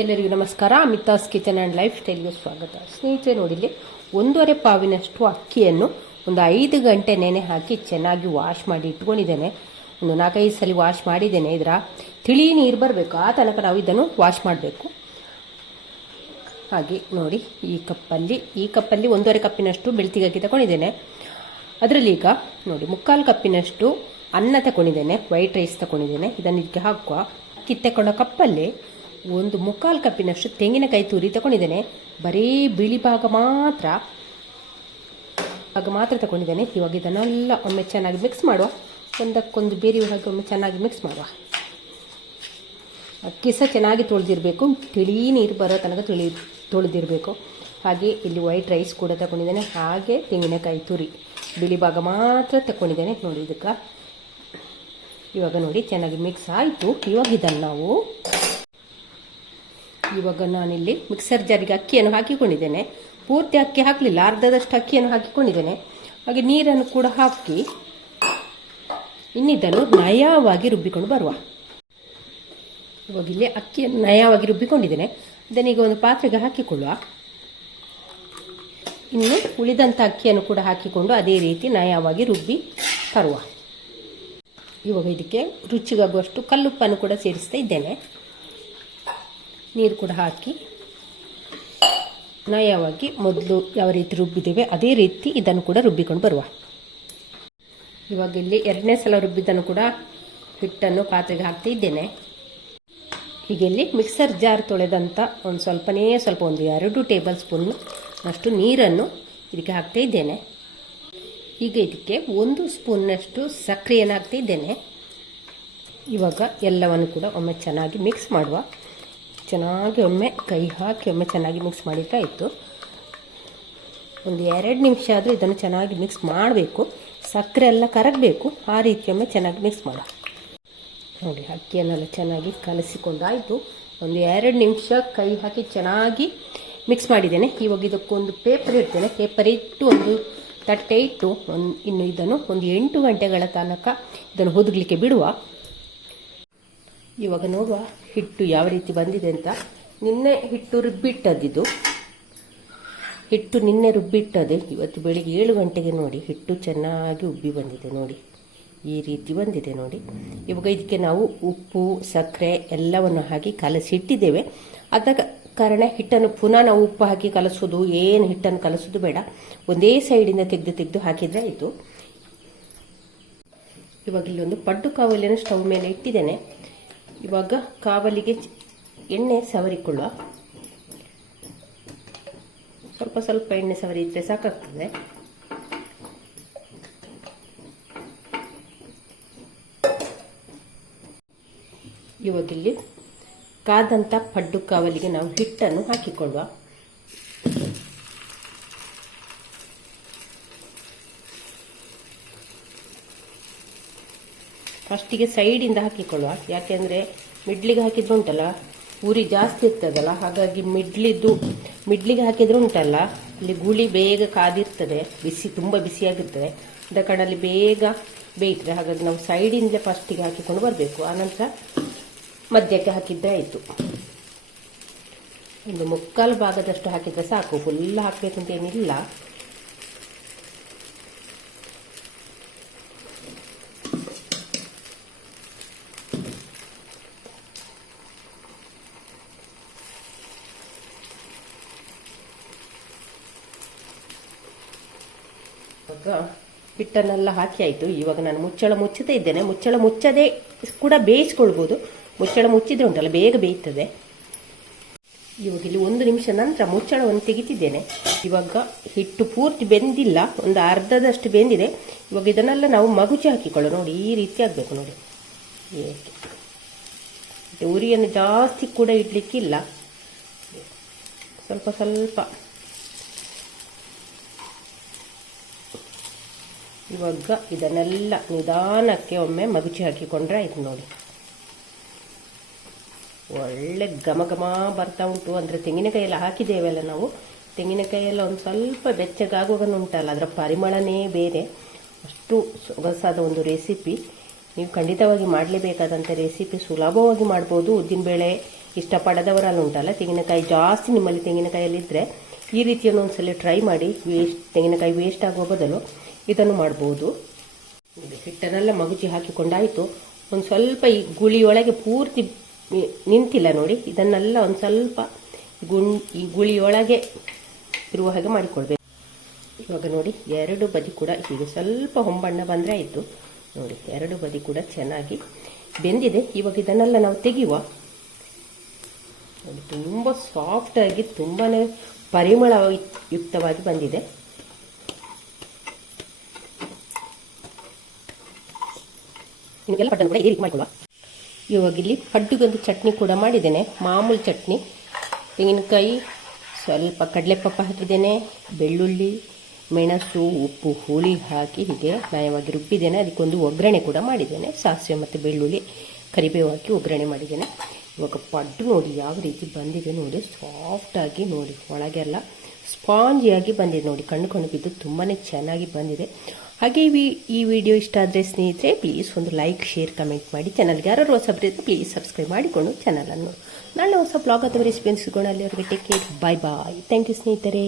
ಎಲ್ಲರಿಗೂ ನಮಸ್ಕಾರ. Amitha's kitchen and life ಸ್ಟೈಲ್ಗೆ ಸ್ವಾಗತ. ಸ್ನೇಹಿತರೆ, ನೋಡಿಲಿ 1.5 ಪಾವಿನಷ್ಟು ಅಕ್ಕಿಯನ್ನು ಒಂದು 5 ಗಂಟೆ ನೆನೆ ಹಾಕಿ ಚೆನ್ನಾಗಿ ವಾಶ್ ಮಾಡಿ ಇಟ್ಕೊಂಡಿದ್ದೇನೆ. ಒಂದು 4-5 ಸಲ ವಾಶ್ ಮಾಡಿದ್ದೇನೆ. ಇದರ ತಿಳಿ ನೀರು ಬರಬೇಕು, ಆ ತನಕ ನಾವು ಇದನ್ನು ವಾಶ್ ಮಾಡಬೇಕು. ಹಾಗೆ ನೋಡಿ, ಈ ಕಪ್ಪಲ್ಲಿ 1.5 ಕಪ್ಪಿನಷ್ಟು ಬೆಳ್ತಿಗೆ ಅಕ್ಕಿ ತಗೊಂಡಿದ್ದೇನೆ. ಅದರಲ್ಲಿ ಈಗ ನೋಡಿ 3/4 ಕಪ್ಪಿನಷ್ಟು ಅನ್ನ ತಗೊಂಡಿದ್ದೇನೆ, ವೈಟ್ ರೈಸ್ ತಗೊಂಡಿದ್ದೇನೆ. ಇದನ್ನು ಇದಕ್ಕೆ ಹಾಕುವ. ಅಕ್ಕಿ ತಗೊಂಡ ಕಪ್ಪಲ್ಲಿ 1/4 ಕಪ್ಪಿನಷ್ಟು ತೆಂಗಿನಕಾಯಿ ತುರಿ ತಗೊಂಡಿದ್ದೇನೆ. ಬರೀ ಬಿಳಿ ಭಾಗ ಮಾತ್ರ ತಗೊಂಡಿದ್ದೇನೆ. ಇವಾಗ ಇದನ್ನೆಲ್ಲ ಒಮ್ಮೆ ಚೆನ್ನಾಗಿ ಮಿಕ್ಸ್ ಮಾಡುವ. ಒಂದಕ್ಕೊಂದು ಬೇರೆ ಹಾಗೆ ಒಮ್ಮೆ ಚೆನ್ನಾಗಿ ಮಿಕ್ಸ್ ಮಾಡುವ. ಅಕ್ಕಿ ಸಹ ಚೆನ್ನಾಗಿ ತೊಳೆದಿರಬೇಕು, ತಿಳಿ ನೀರು ಬರೋ ತನಕ ತೊಳೆದಿರಬೇಕು. ಹಾಗೆ ಇಲ್ಲಿ ವೈಟ್ ರೈಸ್ ಕೂಡ ತಗೊಂಡಿದ್ದೇನೆ. ಹಾಗೆ ತೆಂಗಿನಕಾಯಿ ತುರಿ ಬಿಳಿ ಭಾಗ ಮಾತ್ರ ತಗೊಂಡಿದ್ದೇನೆ. ನೋಡಿ, ಇದಕ್ಕೆ ಇವಾಗ ನೋಡಿ ಚೆನ್ನಾಗಿ ಮಿಕ್ಸ್ ಆಯಿತು. ಇವಾಗ ನಾನಿಲ್ಲಿ ಮಿಕ್ಸರ್ ಜಾರಿಗೆ ಅಕ್ಕಿಯನ್ನು ಹಾಕಿಕೊಂಡಿದ್ದೇನೆ. ಪೂರ್ತಿ ಅಕ್ಕಿ ಹಾಕಲಿಲ್ಲ, ಅರ್ಧದಷ್ಟು ಅಕ್ಕಿಯನ್ನು ಹಾಕಿಕೊಂಡಿದ್ದೇನೆ. ಹಾಗೆ ನೀರನ್ನು ಕೂಡ ಹಾಕಿ ಇನ್ನಿದ್ದನ್ನು ನಯವಾಗಿ ರುಬ್ಬಿಕೊಂಡು ಬರುವ. ಇವಾಗ ಇಲ್ಲಿ ಅಕ್ಕಿಯನ್ನು ನಯವಾಗಿ ರುಬ್ಬಿಕೊಂಡಿದ್ದೇನೆ. ಇದನ್ನೀಗ ಒಂದು ಪಾತ್ರೆಗೆ ಹಾಕಿಕೊಳ್ಳುವ. ಇನ್ನು ಉಳಿದಂಥ ಅಕ್ಕಿಯನ್ನು ಕೂಡ ಹಾಕಿಕೊಂಡು ಅದೇ ರೀತಿ ನಯವಾಗಿ ರುಬ್ಬಿ ತರುವ. ಇವಾಗ ಇದಕ್ಕೆ ರುಚಿಗಾಗುವಷ್ಟು ಕಲ್ಲುಪ್ಪನ್ನು ಕೂಡ ಸೇರಿಸ್ತಾ ಇದ್ದೇನೆ. ನೀರು ಕೂಡ ಹಾಕಿ ನಯವಾಗಿ ಮೊದಲು ಯಾವ ರೀತಿ ರುಬ್ಬಿದ್ದೇವೆ ಅದೇ ರೀತಿ ಇದನ್ನು ಕೂಡ ರುಬ್ಬಿಕೊಂಡು ಬರುವ. ಇವಾಗ ಇಲ್ಲಿ 2ನೇ ಸಲ ರುಬ್ಬಿದ್ದನ್ನು ಕೂಡ ಹಿಟ್ಟನ್ನು ಪಾತ್ರೆಗೆ ಹಾಕ್ತಾ ಇದ್ದೇನೆ. ಈಗ ಇಲ್ಲಿ ಮಿಕ್ಸರ್ ಜಾರ್ ತೊಳೆದಂಥ ಸ್ವಲ್ಪ 2 ಟೇಬಲ್ ಸ್ಪೂನ್ ಅಷ್ಟು ನೀರನ್ನು ಇದಕ್ಕೆ ಹಾಕ್ತಾ ಇದ್ದೇನೆ. ಈಗ ಇದಕ್ಕೆ 1 ಸ್ಪೂನ್ನಷ್ಟು ಸಕ್ಕರೆಯನ್ನು ಹಾಕ್ತಾ ಇದ್ದೇನೆ. ಇವಾಗ ಎಲ್ಲವನ್ನು ಕೂಡ ಒಮ್ಮೆ ಚೆನ್ನಾಗಿ ಮಿಕ್ಸ್ ಮಾಡುವ. ಚೆನ್ನಾಗಿ ಒಮ್ಮೆ ಕೈ ಹಾಕಿ ಒಮ್ಮೆ ಚೆನ್ನಾಗಿ ಮಿಕ್ಸ್ ಮಾಡಿದ್ರೆ ಆಯಿತು. ಒಂದು 2 ನಿಮಿಷ ಆದರೂ ಇದನ್ನು ಚೆನ್ನಾಗಿ ಮಿಕ್ಸ್ ಮಾಡಬೇಕು. ಸಕ್ಕರೆ ಎಲ್ಲ ಕರಗಬೇಕು, ಆ ರೀತಿ ಒಮ್ಮೆ ಚೆನ್ನಾಗಿ ಮಿಕ್ಸ್ ಮಾಡುವ. ನೋಡಿ, ಅಕ್ಕಿಯನ್ನೆಲ್ಲ ಚೆನ್ನಾಗಿ ಕಲಸಿಕೊಂಡಾಯಿತು. ಒಂದು 2 ನಿಮಿಷ ಕೈ ಹಾಕಿ ಚೆನ್ನಾಗಿ ಮಿಕ್ಸ್ ಮಾಡಿದ್ದೇನೆ. ಇವಾಗ ಇದಕ್ಕೊಂದು ಪೇಪರ್ ಇಡ್ತೇನೆ. ಪೇಪರ್ ಇಟ್ಟು ಒಂದು ತಟ್ಟೆ ಇಟ್ಟು ಇನ್ನು ಇದನ್ನು ಒಂದು 8 ಗಂಟೆಗಳ ತನಕ ಇದನ್ನು ಹುದುಗಲಿಕ್ಕೆ ಬಿಡುವ. ಇವಾಗ ನೋಡುವ ಹಿಟ್ಟು ಯಾವ ರೀತಿ ಬಂದಿದೆ ಅಂತ. ನಿನ್ನೆ ಹಿಟ್ಟು ರುಬ್ಬಿಟ್ಟದ್ದು. ಹಿಟ್ಟು ನಿನ್ನೆ ರುಬ್ಬಿಟ್ಟದೆ. ಇವತ್ತು ಬೆಳಿಗ್ಗೆ 7 ಗಂಟೆಗೆ ನೋಡಿ ಹಿಟ್ಟು ಚೆನ್ನಾಗಿ ಉಬ್ಬಿ ಬಂದಿದೆ. ನೋಡಿ, ಈ ರೀತಿ ಬಂದಿದೆ ನೋಡಿ. ಇವಾಗ ಇದಕ್ಕೆ ನಾವು ಉಪ್ಪು, ಸಕ್ಕರೆ ಎಲ್ಲವನ್ನು ಹಾಕಿ ಕಲಸಿಟ್ಟಿದ್ದೇವೆ. ಅದ ಕಾರಣ ಹಿಟ್ಟನ್ನು ಪುನಃ ನಾವು ಉಪ್ಪು ಹಾಕಿ ಕಲಸೋದು, ಏನು ಹಿಟ್ಟನ್ನು ಕಲಸೋದು ಬೇಡ. ಒಂದೇ ಸೈಡಿಂದ ತೆಗೆದು ಹಾಕಿದರೆ ಆಯಿತು. ಇವಾಗ ಇಲ್ಲಿ ಒಂದು ಪಡ್ಡು ಕಾವಲಿಯನ್ನು ಸ್ಟವ್ ಮೇಲೆ ಇಟ್ಟಿದ್ದೇನೆ. ಇವಾಗ ಕಾವಲಿಗೆ ಎಣ್ಣೆ ಸವರಿಕೊಳ್ಳುವ. ಸ್ವಲ್ಪ ಎಣ್ಣೆ ಸವರಿದ್ರೆ ಸಾಕಾಗ್ತದೆ. ಇವಾಗ ಇಲ್ಲಿ ಕಾದಂಥ ಪಡ್ಡು ಕಾವಲಿಗೆ ನಾವು ಹಿಟ್ಟನ್ನು ಹಾಕಿಕೊಳ್ಳುವ. ಫಸ್ಟಿಗೆ ಸೈಡಿಂದ ಹಾಕಿಕೊಳ್ಳುವ. ಯಾಕೆಂದರೆ ಮಿಡ್ಲಿಗೆ ಹಾಕಿದ್ರೆ ಉಂಟಲ್ಲ, ಉರಿ ಜಾಸ್ತಿ ಇರ್ತದಲ್ಲ, ಹಾಗಾಗಿ ಮಿಡ್ಲಿಗೆ ಹಾಕಿದ್ರೆ ಉಂಟಲ್ಲ, ಅಲ್ಲಿ ಗುಳಿ ಬೇಗ ಕಾದಿರ್ತದೆ, ತುಂಬ ಬಿಸಿಯಾಗಿರ್ತದೆ. ಅದ ಕಾರಣಲ್ಲಿ ಬೇಗ ಬೇಯ್ತದೆ. ಹಾಗಾಗಿ ನಾವು ಸೈಡಿಂದಲೇ ಫಸ್ಟಿಗೆ ಹಾಕಿಕೊಂಡು ಬರಬೇಕು. ಆನಂತರ ಮಧ್ಯಕ್ಕೆ ಹಾಕಿದ್ರೆ ಆಯಿತು. ಒಂದು 3/4 ಭಾಗದಷ್ಟು ಹಾಕಿದರೆ ಸಾಕು, ಫುಲ್ ಹಾಕಬೇಕು ಅಂತ ಏನಿಲ್ಲ. ಹಿಟ್ಟನ್ನೆಲ್ಲ ಹಾಕಿ ಆಯಿತು. ಇವಾಗ ನಾನು ಮುಚ್ಚಳ ಮುಚ್ಚುತ್ತಾ ಇದ್ದೇನೆ. ಮುಚ್ಚಳ ಮುಚ್ಚದೆ ಕೂಡ ಬೇಯಿಸ್ಕೊಳ್ಬೋದು. ಮುಚ್ಚಳ ಮುಚ್ಚಿದ್ರೆ ಉಂಟಲ್ಲ ಬೇಗ ಬೇಯ್ತದೆ. ಇವಾಗ ಇಲ್ಲಿ 1 ನಿಮಿಷ ನಂತರ ಮುಚ್ಚಳವನ್ನು ತೆಗಿತಿದ್ದೇನೆ. ಇವಾಗ ಹಿಟ್ಟು ಪೂರ್ತಿ ಬೆಂದಿಲ್ಲ, ಒಂದು ಅರ್ಧದಷ್ಟು ಬೆಂದಿದೆ. ಇವಾಗ ಇದನ್ನೆಲ್ಲ ನಾವು ಮಗುಚಿ ಹಾಕಿಕೊಳ್ಳೋ. ನೋಡಿ, ಈ ರೀತಿ ಆಗಬೇಕು ನೋಡಿ. ಉರಿಯನ್ನು ಜಾಸ್ತಿ ಕೂಡ ಇಡ್ಲಿಕ್ಕಿಲ್ಲ, ಸ್ವಲ್ಪ. ಇವಾಗ ಇದನ್ನೆಲ್ಲ ನಿಧಾನಕ್ಕೆ ಒಮ್ಮೆ ಮಗುಚಿ ಹಾಕಿಕೊಂಡ್ರೆ ಆಯ್ತು. ನೋಡಿ, ಒಳ್ಳೆ ಘಮ ಬರ್ತಾ ಉಂಟು. ಅಂದರೆ ತೆಂಗಿನಕಾಯಿ ಎಲ್ಲ ಹಾಕಿದ್ದೇವೆಲ್ಲ ನಾವು. ತೆಂಗಿನಕಾಯಿ ಎಲ್ಲ ಒಂದು ಸ್ವಲ್ಪ ಬೆಚ್ಚಗಾಗುವಾಗ ಉಂಟಲ್ಲ, ಅದರ ಪರಿಮಳನೇ ಬೇರೆ. ಅಷ್ಟು ಸೊಗಸಾದ ಒಂದು ರೆಸಿಪಿ. ನೀವು ಖಂಡಿತವಾಗಿ ಮಾಡಲೇಬೇಕಾದಂಥ ರೆಸಿಪಿ. ಸುಲಭವಾಗಿ ಮಾಡ್ಬೋದು. ಉದ್ದಿನಬೇಳೆ ಇಷ್ಟಪಡದವರಲ್ಲಿ ಉಂಟಲ್ಲ, ತೆಂಗಿನಕಾಯಿ ಜಾಸ್ತಿ ನಿಮ್ಮಲ್ಲಿ ತೆಂಗಿನಕಾಯಲ್ಲಿದ್ದರೆ ಈ ರೀತಿಯನ್ನು ಒಂದ್ಸಲ ಟ್ರೈ ಮಾಡಿ. ತೆಂಗಿನಕಾಯಿ ವೇಸ್ಟ್ ಆಗುವ ಬದಲು ಇದನ್ನು ಮಾಡ್ಬೋದು. ಹಿಟ್ಟನ್ನೆಲ್ಲ ಮಗುಚಿ ಹಾಕಿಕೊಂಡಾಯಿತು. ಒಂದು ಸ್ವಲ್ಪ ಈ ಗುಳಿಯೊಳಗೆ ಪೂರ್ತಿ ನಿಂತಿಲ್ಲ ನೋಡಿ, ಇದನ್ನೆಲ್ಲ ಒಂದು ಸ್ವಲ್ಪ ಈ ಗುಳಿಯೊಳಗೆ ಇರುವ ಹಾಗೆ ಮಾಡಿಕೊಳ್ಬೇಕು. ಇವಾಗ ನೋಡಿ, ಎರಡು ಬದಿ ಕೂಡ ಹೀಗೆ ಸ್ವಲ್ಪ ಹೊಂಬಣ್ಣ ಬಂದರೆ ಆಯಿತು. ನೋಡಿ, ಎರಡು ಬದಿ ಕೂಡ ಚೆನ್ನಾಗಿ ಬೆಂದಿದೆ. ಇವಾಗ ಇದನ್ನೆಲ್ಲ ನಾವು ತೆಗೆಯುವ. ನೋಡಿ, ತುಂಬ ಸಾಫ್ಟಾಗಿ ತುಂಬಾ ಪರಿಮಳಯುಕ್ತವಾಗಿ ಬಂದಿದೆ. ನಿಮಗೆಲ್ಲ ಪಟ್ಟಣ ಕೂಡ ಈ ರೀತಿ ಮಾಡಿಕೊಳ್ಳುವ. ಇವಾಗ ಇಲ್ಲಿ ಪಡ್ಡುಗೊಂದು ಚಟ್ನಿ ಕೂಡ ಮಾಡಿದ್ದೇನೆ, ಮಾಮೂಲಿ ಚಟ್ನಿ. ತೆಂಗಿನಕಾಯಿ, ಸ್ವಲ್ಪ ಕಡಲೆಪಪ್ಪ ಹಾಕಿದ್ದೇನೆ, ಬೆಳ್ಳುಳ್ಳಿ, ಮೆಣಸು, ಉಪ್ಪು, ಹುಳಿ ಹಾಕಿ ಹೀಗೆ ನಯವಾಗಿ ರುಬ್ಬಿದ್ದೇನೆ. ಅದಕ್ಕೊಂದು ಒಗ್ಗರಣೆ ಕೂಡ ಮಾಡಿದ್ದೇನೆ, ಸಾಸಿವೆ ಮತ್ತು ಬೆಳ್ಳುಳ್ಳಿ, ಕರಿಬೇವು ಹಾಕಿ ಒಗ್ಗರಣೆ ಮಾಡಿದ್ದೇನೆ. ಇವಾಗ ಪಡ್ಡು ನೋಡಿ ಯಾವ ರೀತಿ ಬಂದಿದೆ ನೋಡಿ, ಸಾಫ್ಟಾಗಿ ನೋಡಿ, ಒಳಗೆಲ್ಲ ಸ್ಪಾಂಜಿಯಾಗಿ ಬಂದಿದೆ ನೋಡಿ, ಕಣ್ಣು ಬಿದ್ದು ತುಂಬಾ ಚೆನ್ನಾಗಿ ಬಂದಿದೆ. ಹಾಗೆ ಈ ವಿಡಿಯೋ ಇಷ್ಟ ಆದರೆ ಸ್ನೇಹಿತರೆ ಪ್ಲೀಸ್ ಒಂದು ಲೈಕ್, ಶೇರ್, ಕಮೆಂಟ್ ಮಾಡಿ. ಚಾನಲ್ಗೆ ಯಾರು ಹೊಸಬರಿದ್ರೆ ಪ್ಲೀಸ್ ಸಬ್ಸ್ಕ್ರೈಬ್ ಮಾಡಿಕೊಂಡು ಚಾನಲನ್ನು. ನಾಳೆ ಹೊಸ ಬ್ಲಾಗ್ ಅಥವಾ ರೆಸಿಪಿ ಸಿಗೋಣ. ಅಲ್ಲಿವರೆಗೆ take care, bye bye. Thank you ಸ್ನೇಹಿತರೆ.